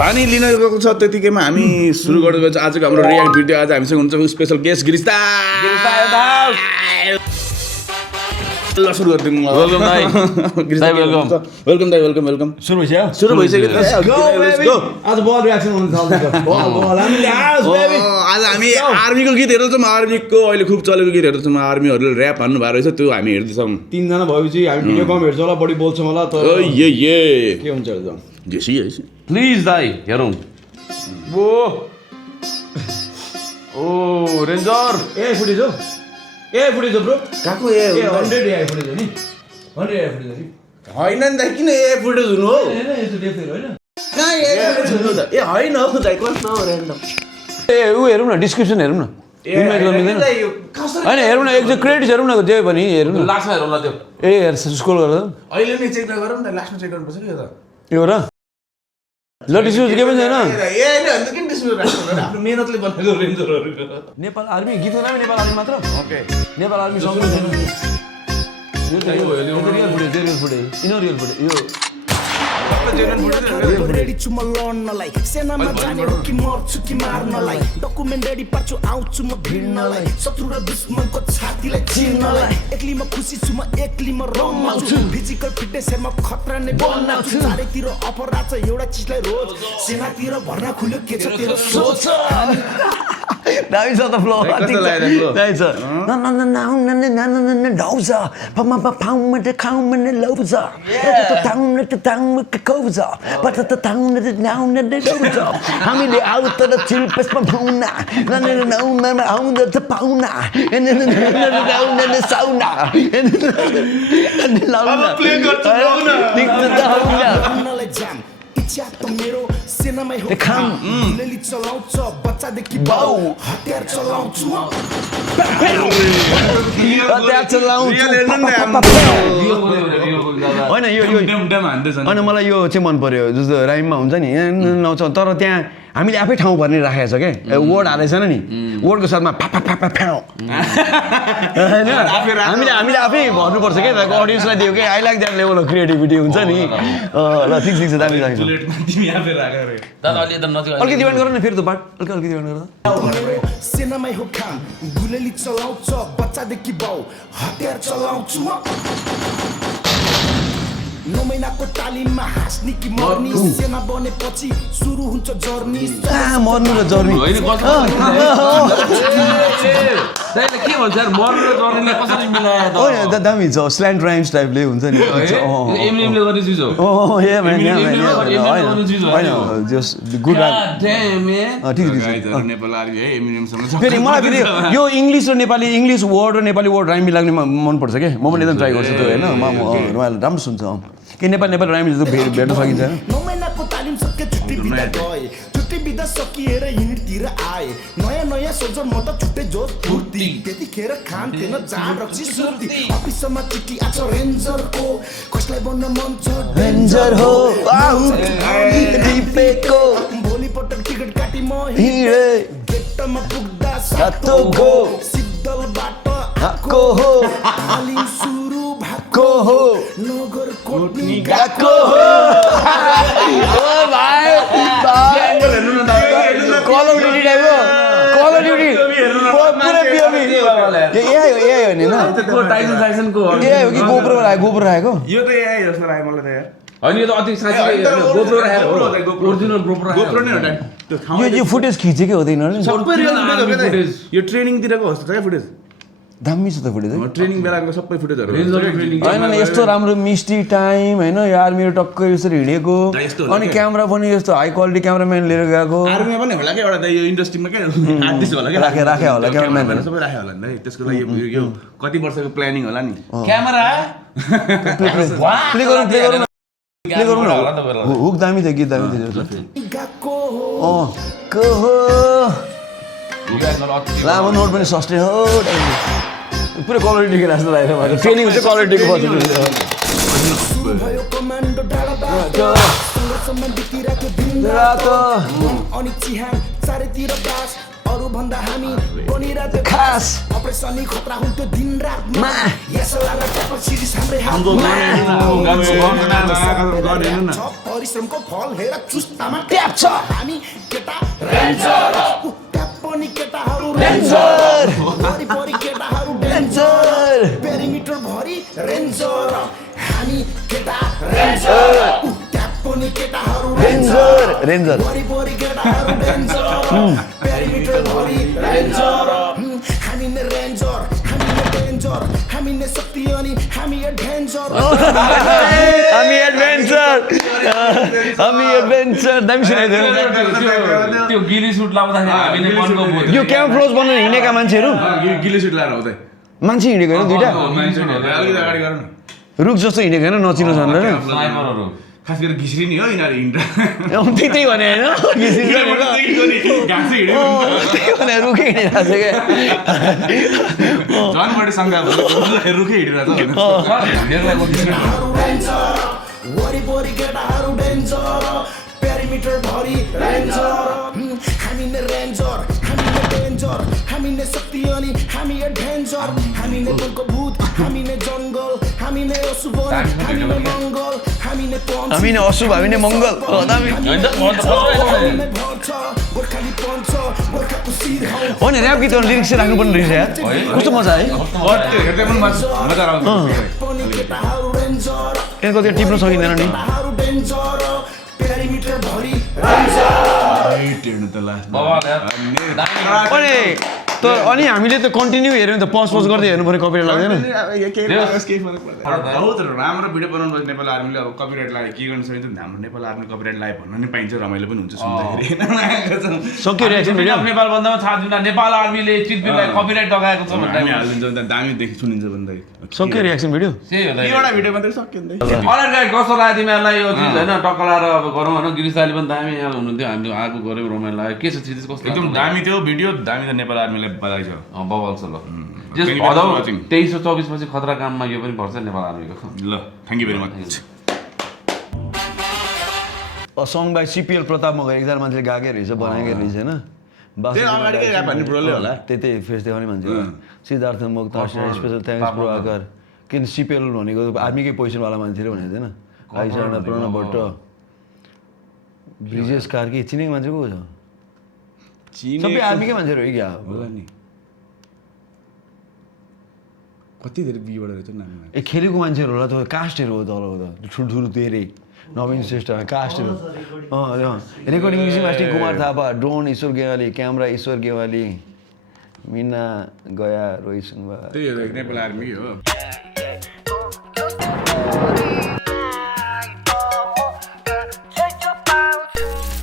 पानी लिन गएको छ त्यतिकैमा हामी सुरु गर्दै आजको हाम्रो रियाक्ट भिडियो। आज हामीसँग हुन्छ स्पेशल गेस्ट गिरिस्ता। ल सुरु गर्दिउँ। वेलकम दाइ। दाइ वेलकम। वेलकम दाइ वेलकम। सुरु भइसक्यो? सुरु भइसक्यो। Let's go. आज बल रियाक्सन हुन थाल्छ। बल हामी आज बेबी। आज हामी आर्मीको गीत हेर्दैछौँ। आर्मीको अहिले खुब चलेको गीत हेर्दैछौँ। आर्मीहरूले र्याप हान्नु भएको रहेछ, त्यो हामी हेर्दैछौँ। 3 जना भएपछि हामी भिडियो कम हेर्छौँ होला, बढी बोल्छौँ होला। तर ये के हुन्छ त? जेसी है प्लिज दाइ हेरौँ। ओ रेन्जर। ए फुटेज हो? ए फुटेज हो ब्रो? काको ए 100 ए फुटेज हो नि? 100 ए फुटेज हो नि? होइन नि दाइ, किन ए फुटेज हुनु हो? हैन यस्तो देख्दै होइन? कहाँ ए फुटेज हुनु त? ए होइन हो दाइ, कस्तो हो रेन्डम। ए ऊ हेरौँ न, डिस्क्रिप्सन हेरौँ न। इन्भाइट गर्नु मिल्दैन? होइन हेरौँ न, एकचोटि क्रेडिट्स हेरौँ न, जे पनि हेरौँ न। लास्टमा हेरौँ ल त्यो। ए हेर स्क्रोल गर्दा अहिले नै चेक नगरौँ न, लास्टमा चेक गर्नुपर्छ कि त। यो र ल डिस्क्रिप्सन के पनि छैन। ए होइन किन डिस्प्ले राख्नु? आफ्नो मेहनतले बनाएको रेन्जरहरुको। नेपाल आर्मी गीतको नामै नेपाल आर्मी मात्र। ओके नेपाल आर्मी सँगै छैन। यो त रियल फुटेज इनो रियल फुटेज यो रेडी छु म लड्नलाई, सेनामा जाने हो कि मर्छु कि मार्नलाई, डकुमेन्ट रेडी पार्छु आउँछु म भिड्नलाई, शत्रु र दुश्मनको छातीलाई चिर्नलाई, एक्लै म खुसी छु म एक्लै म रमाउँछु, फिजिकल फिटनेस हेर्म खतरा नै बनाउँछु, चारैतिर अपराध छ एउटा चिजलाई रोज, सेनातिर भर्ना खुल्यो के छ तेरो सोच। दामी छ त फ्लो दामी छ न न न न ढाउँछ पमा पाउँ त खाउँ भने लौछ त ताउँ त ताउँ कौछ पट त ताउँ त नाउँ त डौछ हामीले आउ तर चिल्पेसमा पाउना न न नाउँ आउँ त पाउना न न नाउँ न साउना न लाउना प्ले गर्छ पाउना निक्छ दाउना जाम इच्छा त मेरो सेनामै हो काम, गोली चलाउँछ बच्चादेखि बाउ, हतियार चलाउँछु म हतियार चलाउँछु होइन यो होइन मलाई यो चाहिँ मन पर्यो जस्तो राइममा हुन्छ नि लाउँछ तर त्यहाँ हामीले आफै ठाउँ भर्ने राखेको छ क्या वर्ड हालेको छैन नि वर्डको साथमा फ्याउ होइन हामीले आफै भर्नुपर्छ क्या अडियन्सलाई दियो कि I like that level of creativity हुन्छ नि ल ठिक छ दामी लाग्छ अलिकति डिमान्ड गर न फेरि त बाट अलिकति डिमान्ड गर सेनामै हो काम गुलेली चलाउँछ बच्चादेखि बाउ हतियार चलाउँछु म 9 महिनाको तालिममा हाँस्ने कि मर्नी सेना बनेपछि सुरु हुन्छ जर्नी मर्नु र जर्नी होइन दाइले के भन्छ यार मर्नु र जर्नीलाई कसरी मिलायो त? हो दामी छ स्ल्यान्ट राइम्स टाइपले हुन्छ नि एमएमले गर्ने चिज हो। ए होइन जस्ट गुड ठिक नेपाल आर्मी है एमिनेमसँग फेरि मलाई फेरि यो इङ्ग्लिस र नेपाली इङ्ग्लिस वर्ड र नेपाली वर्ड राइम मिलाउने मनपर्छ क्या म पनि एकदम ट्राई गर्छु त्यो होइन उहाँले राम्रो सुन्छ कि नेपाली राइम भेट्न सकिन्छ 9 महिनाको तालिम सके छुट्टी बिदा गए छुट्टी बिदा सकिएर युनिटतिर आए नयाँ सोल्जर म त छुट्टै जोस फुर्ती त्यतिखेर खान थिएन जान रक्सी सुर्ती अफिसमा चिठी आछ रेन्जरको कसलाई बन्न मन छ रेन्जर हो दिपेको भोलिपल्ट टिकट काटी म हिँडे गेटमा पुग्दा सातो गो सिद्धलबाट आको हो तालिम सुरु को हो नगर कोटनी गएको हो ओ भाइ कल अफ ड्युटी टाइप हो कल अफ ड्युटी पुरै पिओभी ए हो नि त्यो टाइसनको ए हो कि गोप्रो राखेको यो त एआई जस्तो लाग्यो मलाई त यार। होइन यो त अति साँच्चै गोप्रो राखेको हो ओरिजिनल गोप्रो नै हो दाइ। यो फुटेज खिचेकै हो तिनीहरूले सबै रियल फुटेज हो दाइ। यो ट्रेनिङतिरको हो क्या फुटेज। दामी छ त फुटेज ट्रेनिङ बेलाको सबै फुटेजहरु होइन यस्तो राम्रो मिस्टी टाइम होइन यो आर्मीहरू टक्कै यसरी हिँडेको अनि क्यामेरा पनि यस्तो हाई क्वालिटी क्यामेराम्यान लिएर गएको आर्मीमा पनि होला क्या एउटा यो इन्डस्ट्रीमा क्या आर्टिस्ट होला क्या राखे होला क्यामेराम्यान सबै राखे होला नि त्यसको लागि यो कति वर्षको प्लानिङ होला नि क्यामेरा प्ले गरौँ न हुक दामी थियो गीत दामी थियो को हो लामो नोट पनि सस्टे हो पुरै क्वालिटीको जस्तो लाग्यो मलाई ट्रेनिङ चाहिँ क्वालिटीको पछि भयो कमान्डो डाँडाबाट सङ्घर्षमा बितिरहेको दिन रात अनि चिहान चारैतिर बास अरू भन्दा हामी बनिरहेको खास अपरेसनी खतरा हुन्थ्यो दिन रातमा मा। यसलाई ट्यापर सिरिज हाम्रै हातमा छ परिश्रमको फल हेर चुस्तामा ट्याप छ हामी केटा रेन्जर ट्याप पनि केटाहरू रेन्जर वरिपरि केटाहरू रेन्जर पेरिमिटर भरि रेन्जर हामी केटा रेन्जर ट्याप पनि केटाहरू रेन्जर रेन्जर वरिपरि केटाहरू रेन्जर पेरिमिटर भरि रेन्जर हामी नै रेन्जर हामी नै डेन्जर हामी नै शक्ति अनि हामी एडभेन्चर हामी एडभेन्चर दामी सुनाइदियो त्यो गिली सुट लाउँदाखेरि हामीले मनको बुझ्यो यो क्यामफ्लोज बनाउन हिँडेका मान्छेहरू गिले सुट लाएर आउँदै मान्छे हिँडेको होइन दुइटा अलिकति अगाडि गर न रुख जस्तो हिँडेको होइन नचिनो भनेर स्नाइपरहरू खास गरी घिस्रिने हो यिनीहरू हिँड्दा त्यही भने होइन घाँसै हिँड्यो त्यही भने रुखै हिँडिरहेको छ क्या झन् बढी सङ्घात रुखै हिँडिरहेको वरिपरि केटाहरू डेन्जर पेरिमिटर भरि रेन्जर हामी नै रेन्जर हामी नै डेन्जर हामी नै शक्ति अनि हामी एडभेन्चर हामी नै बलको भूत हामी नै जङ्गल हामी नै अशुभ हामी नै मङ्गल हामी नै पञ्च हामी नै अशुभ हामी नै मङ्गल दामी हामी नै भन्छ गोर्खाली पञ्च गोर्खाको शिर हौ हो नि ऱ्याप गीतहरू लिरिक्स राख्नुपर्ने रहेछ यार कस्तो मजा है हेर्दै पनि मजा आउँछ पनि केटाहरू रेन्जर यसको त्यो टिप्न सकिँदैन नि केटाहरू डेन्जर पेरिमिटर भरि रेन्जर हिँड्नु त लास्ट अनि अनि हामीले त कन्टिन्यू हेऱ्यो भने त पज गर्दै हेर्नु पर्ने कपिराइट लाग्दैन बहुत राम्रो भिडियो बनाउनु पर्छ नेपाल आर्मीले अब कपिराइट लाग्यो के गर्नु सकिन्छ हाम्रो नेपाल आर्मी कपिराइट लाग्यो भन्न नि पाइन्छ रमाइलो पनि हुन्छ सुन्दाखेरि सक्यो रियाक्सन भिडियो नेपाल भन्दामा थाहा छैन नेपाल आर्मीले चितबिरलाई कपिराइट लगाएको छ हामी भन्दा हालिदिन्छ भने त दामी देखि सुनिन्छ भने सक्यो रियाक्सन भिडियो त्यही हो एउटा भिडियो मात्रै सक्यो नि त अलग गाई कस्तो लाग्यो तिमीहरूलाई यो चिज होइन टक्क लाएर अब गरौँ होइन गिरिसाली पनि दामी यहाँ हुनुहुन्थ्यो हामीले आगो गऱ्यौँ रमाइलो लाग्यो के छ चिज कस्तो एकदम दामी थियो भिडियो दामी त नेपाल आर्मीलाई बधाई छ बवाल छ ल Thank you for watching. 2324 पछि खतरा काममा यो पनि पर्छ नेपाल आर्मीको ल thank you very much song by CPL Pratap Magar एकजना मान्छेले गाएकै रहेछ बनाएकै रहेछ होइन त्यो अगाडिकै ऱ्याप हान्ने ब्रोले होला त्यही फेस देखाउने मान्छे हो सिद्धार्थ मोक्तार स्पेसल थ्याङ्क्स ब्रो आकर किन सिपिएल भनेको आर्मीकै पोजिसनवाला मान्छेले भनेको थिएन आइसर्ना प्रणव भट्ट ब्रिजेश कार्की चिनेको मान्छे को छ सबै आर्मीकै मान्छेहरू हो क्या होला नि कति धेरै बिबाट रहेछ नाम ए खेलेको मान्छेहरू होला त कास्टहरू हो तल हो त ठुल्ठुलो धेरै नवीन श्रेष्ठ कास्टहरू recording music master Kumar Thapa drone Ishwar Gewali camera Ishwar Gewali Mina गया रोहित सुनबा त्यही हो नेपाल आर्मी हो